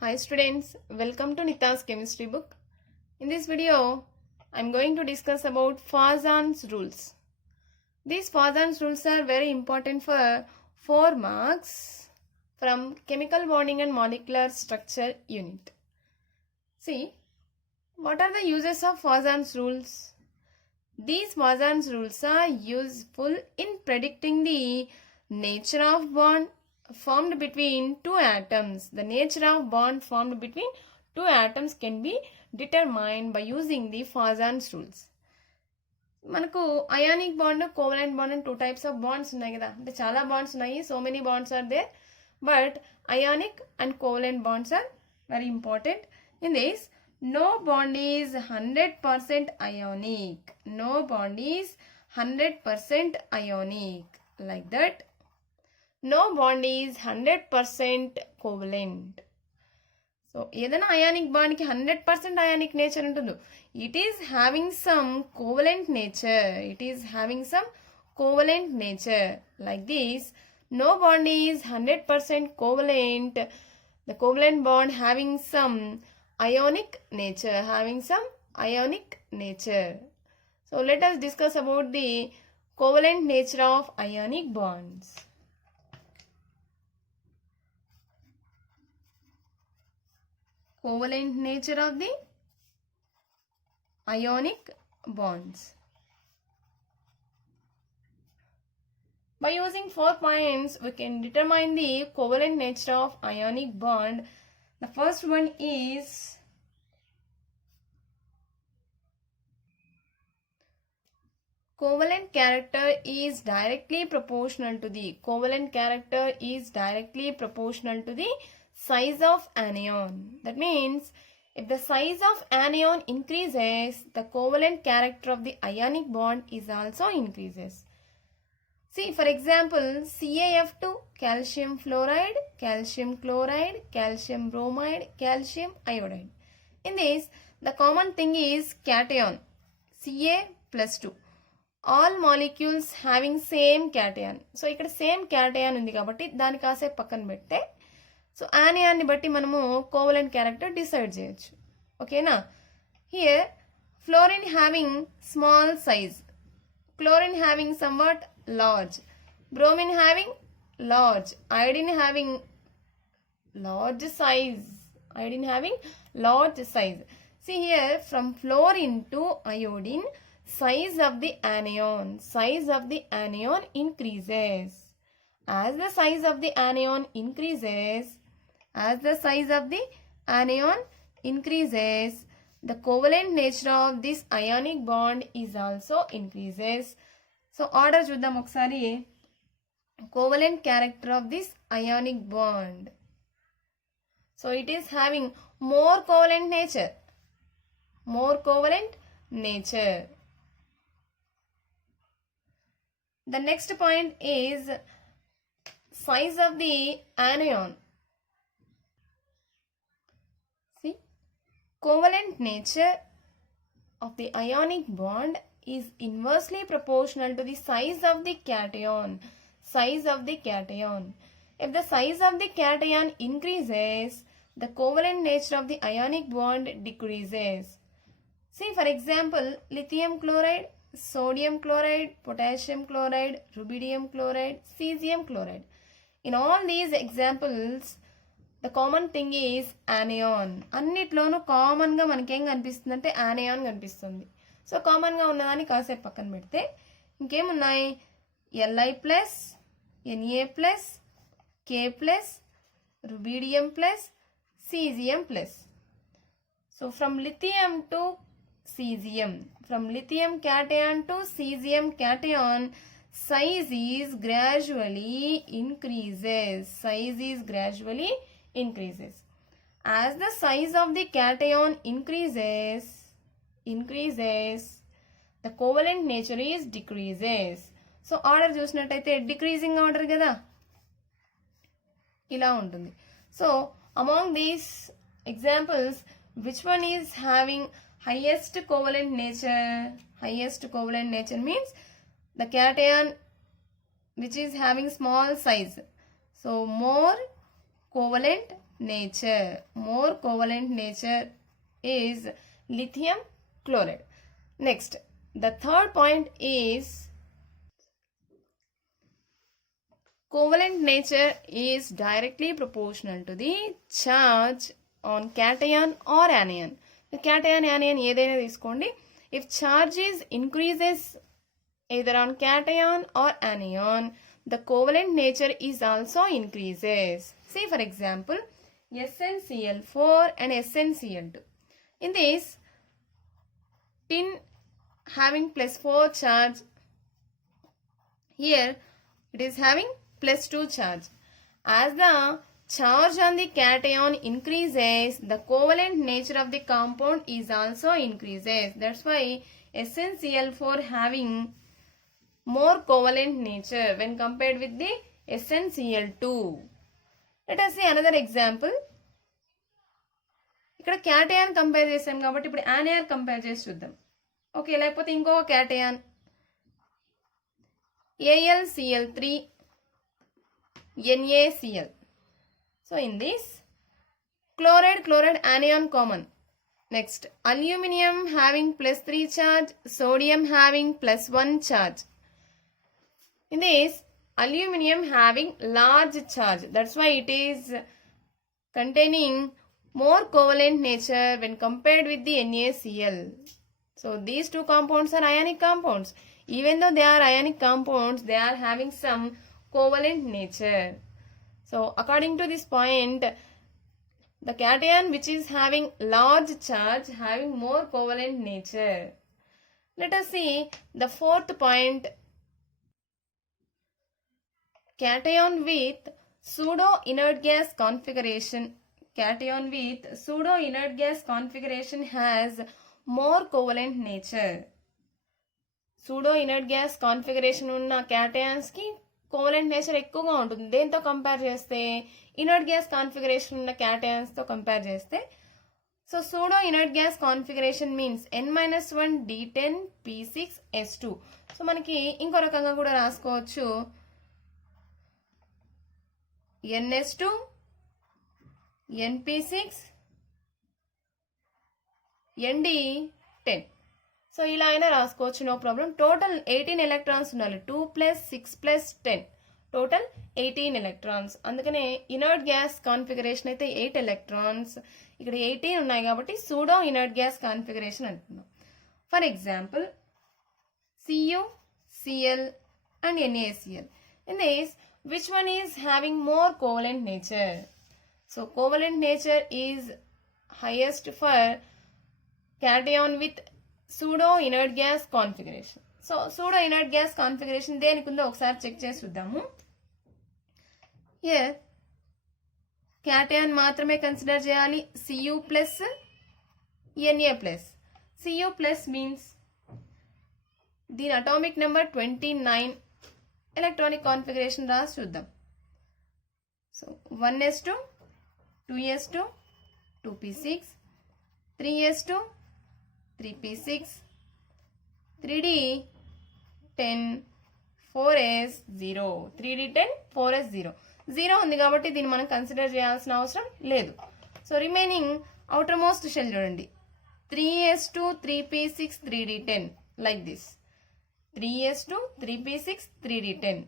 Hi students, welcome to Nita's chemistry book. In this video, I am going to discuss about Fazan's rules. These Fazan's rules are very important for 4 marks from Chemical Bonding and Molecular Structure unit. See, what are the uses of Fazan's rules? These Fazan's rules are useful in predicting the nature of bond formed between two atoms. The nature of bond formed between two atoms can be determined by using the Fazan's rules. మనకు ionic bond covalent bond and 2 types of bonds ఉన్నాయి కదా, అంటే చాలా bonds ఉన్నాయి, so many bonds are there, but ionic and covalent bonds are very important. In this no bond is 100% ionic. No bond is 100% ionic. Like that, no bond is 100% covalent. So ఏదైనా అయానిక్ బాండ్కి 100% ionic nature ఉంటుందో, it is having some covalent nature. It is having some covalent nature. Like this, no bond is 100% covalent. The covalent bond having some ionic nature, So let us discuss about the covalent nature of ionic bonds. Covalent nature of the ionic bonds. By using 4 points, we can determine the covalent nature of ionic bond. The first one is covalent character is directly proportional to the size of anion. That means if the size of anion increases, the covalent character of the ionic bond is also increases. See, for example, CaF2, calcium fluoride, calcium chloride, calcium bromide, calcium iodide. In this, the common thing is cation, Ca plus 2. All molecules having same cation. So, ఇక్కడ same cation ఉంది కాబట్టి దాని కాసే పక్కన పెడితే, సో ఆనియాన్ని బట్టి మనము కోవలెంట్ క్యారెక్టర్ డిసైడ్ చేయొచ్చు. ఓకేనా? Here fluorine having small size, chlorine having somewhat large, bromine having large, iodine having large size. See here, from fluorine to iodine, size of the anion increases. As the size of the anion increases, the covalent nature of this ionic bond is also increases. So order చూద్దాం ఒకసారి. Covalent character of this ionic bond. So it is having more covalent nature. The next point is size of the anion. See, covalent nature of the ionic bond is inversely proportional to the size of the cation. If the size of the cation increases, the covalent nature of the ionic bond decreases. See, for example, lithium chloride, sodium chloride, potassium chloride, rubidium chloride, cesium chloride. In all these examples, the common thing is anion. అన్నిట్లోనూ కామన్గా మనకేం కనిపిస్తుంది అంటే anion కనిపిస్తుంది. సో కామన్గా ఉన్నదాన్ని కాసేపు పక్కన పెడితే ఇంకేమున్నాయి? Li plus, Na plus, K plus, rubidium plus, cesium plus. So from lithium to cesium, from lithium cation to cesium cation, size is gradually increases. As the size of the cation increases, the covalent nature is decreases. So order చూసినట్టయితే decreasing order కదా, ఇలా ఉంటుంది. So among these examples, which one is having highest covalent nature means the cation which is having small size. So more covalent nature. More covalent nature is lithium chloride. Next, the third point is covalent nature is directly proportional to the charge on cation or anion. The cation anion ఏదైనా తీసుకోండి. If charge is increases either on cation or anion, the covalent nature is also increases. See for example, SnCl4 and SnCl2. In this, tin having +4 charge, here it is having +2 charge. As the charge on the cation increases, the covalent nature of the compound is also increases. That's why SnCl4 having more covalent nature when compared with the SnCl2. Let us see another example. ఇక్కడ cation compare చేసాం కాబట్టి ఇప్పుడు anion compare చేసి చూద్దాం. ఓకే, లేకపోతే ఇంకొక cation AlCl3 NaCl. So in this, chloride anion common. Next, aluminum having +3 charge, sodium having +1 charge. In this, aluminum having large charge. That's why it is containing more covalent nature when compared with the NaCl. So these two compounds are ionic compounds. Even though they are ionic compounds, they are having some covalent nature. So according to this point, the cation which is having large charge having more covalent nature. Let us see the fourth point. Cation with pseudo inert gas configuration. Cation with pseudo inert gas configuration has more covalent nature. Pseudo inert gas configuration ఉన్న cations కి covalent nature ఎక్కువగా ఉంటుంది. దేంతో కంపేర్ చేస్తే inert gas configuration ఉన్న cations తో కంపేర్ చేస్తే. So pseudo inert gas configuration means N-1 D10 P6 S2. So మనకి ఇంకో రకంగా కూడా రాసుకోవచ్చు, NS2 NP6 ND10. సో ఇలా అయినా రాసుకోవచ్చు, నో ప్రాబ్లం. టోటల్ 18 ఎలక్ట్రాన్స్ ఉండాలి. 2 + 6 + 10 టోటల్ 18 ఎలక్ట్రాన్స్. అందుకనే ఇనర్ట్ గ్యాస్ కాన్ఫిగరేషన్ అయితే 8 ఎలక్ట్రాన్స్, ఇక్కడ 18 ఉన్నాయి కాబట్టి సూడో ఇనర్ట్ గ్యాస్ కాన్ఫిగరేషన్ అంటున్నాం. For example Cu, Cl and NaCl. In this, which one is having more covalent nature? So covalent nature is highest for cation with pseudo inert gas configuration. So pseudo inert gas configuration దేనికి ఉందో ఒకసారి చెక్ చేసి చూద్దాము. Here cation మాత్రమే కన్సిడర్ చేయాలి. Cu plus Na plus. Cu plus means దీని atomic number 29. Electronic configuration రాసి చూద్దాం. So 1s2 2s2 2p6 3s2 3p6 3d10 4s0 3d10 4s0 0 ఉంది కాబట్టి దీన్ని మనం కన్సిడర్ చేయాల్సిన అవసరం లేదు. So remaining outermost shell చూడండి, 3s2 3p6 3d10 like this, 3s2 3p6 3d10.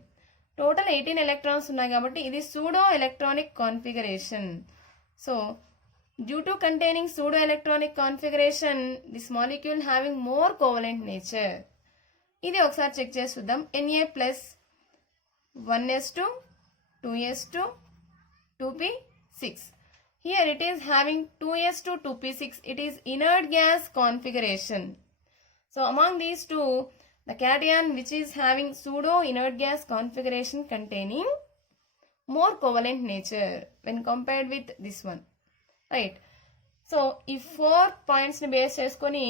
Total 18 ఎలక్ట్రాన్స్ ఉన్నాయి కాబట్టి ఇది pseudo electronic configuration. So due to containing pseudo electronic configuration, this molecule having more covalent nature. ఇది ఒకసారి చెక్ చేసి చూద్దాం. Na plus 1s2 2s2 2p6. Here it is having 2s2 2p6. It is inert gas configuration. So among these two, the cation which is having pseudo inert gas configuration containing more covalent nature when compared with this one. Right. So ఈ 4 పాయింట్స్ని బేస్ చేసుకొని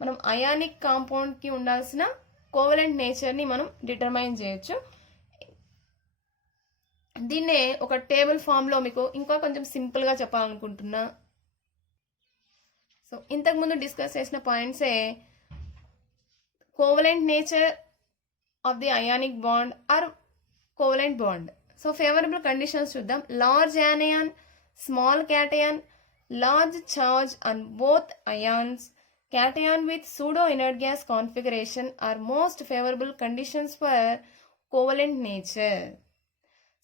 మనం అయానిక్ కాంపౌండ్కి ఉండాల్సిన కోవలెంట్ నేచర్ని మనం డిటర్మైన్ చేయొచ్చు. దీన్నే ఒక టేబుల్ ఫామ్లో మీకు ఇంకా కొంచెం సింపుల్గా చెప్పాలనుకుంటున్నా. సో ఇంతకుముందు డిస్కస్ చేసిన పాయింట్సే covalent nature of the ionic bond or covalent bond. So favourable conditions చూద్దాం. Large anion small cation, large charge on both ions, cation with pseudo inert gas configuration are most favorable conditions for covalent nature.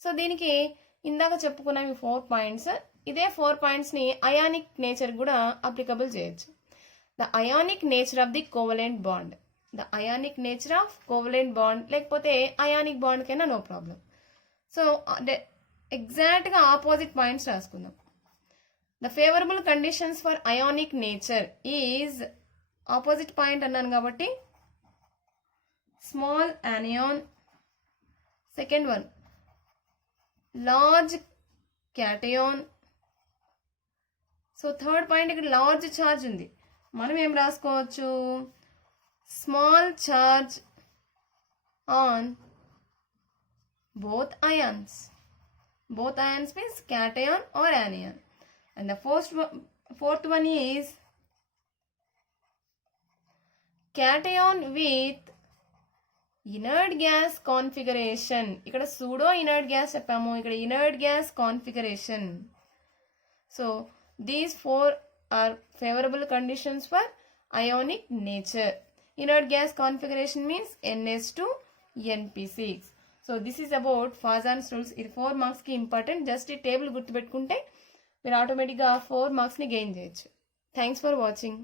So దీనికి ఇందాక చెప్పుకున్న ఈ 4 points, ఇదే 4 పాయింట్స్ని ionic nature కూడా applicable చేయొచ్చు. The ionic nature of the covalent bond, the ionic nature of covalent bond, లేకపోతే ionic bond కైనా నో ప్రాబ్లం. సో ఎగ్జాక్ట్గా ఆపోజిట్ పాయింట్స్ రాసుకుందాం. The favourable conditions for ionic nature is, opposite point అన్నాను కాబట్టి small anion, second one large cation. So third point ఇక్కడ large charge ఉంది, మనం ఏం రాసుకోవచ్చు, small charge on both ions. Both ions means cation or anion. And the fourth one is cation with inert gas configuration. ఇక్కడ pseudo inert gas చెప్పాము, ఇక్కడ inert gas configuration. So these 4 are favorable conditions for ionic nature. Inert gas configuration means NH2 NP6. So this is about Fajans rules. ఇది 4 మార్క్స్కి important. Just ఈ టేబుల్ గుర్తుపెట్టుకుంటే మీరు ఆటోమేటిక్గా 4 మార్క్స్ని గెయిన్ చేయొచ్చు. Thanks for watching.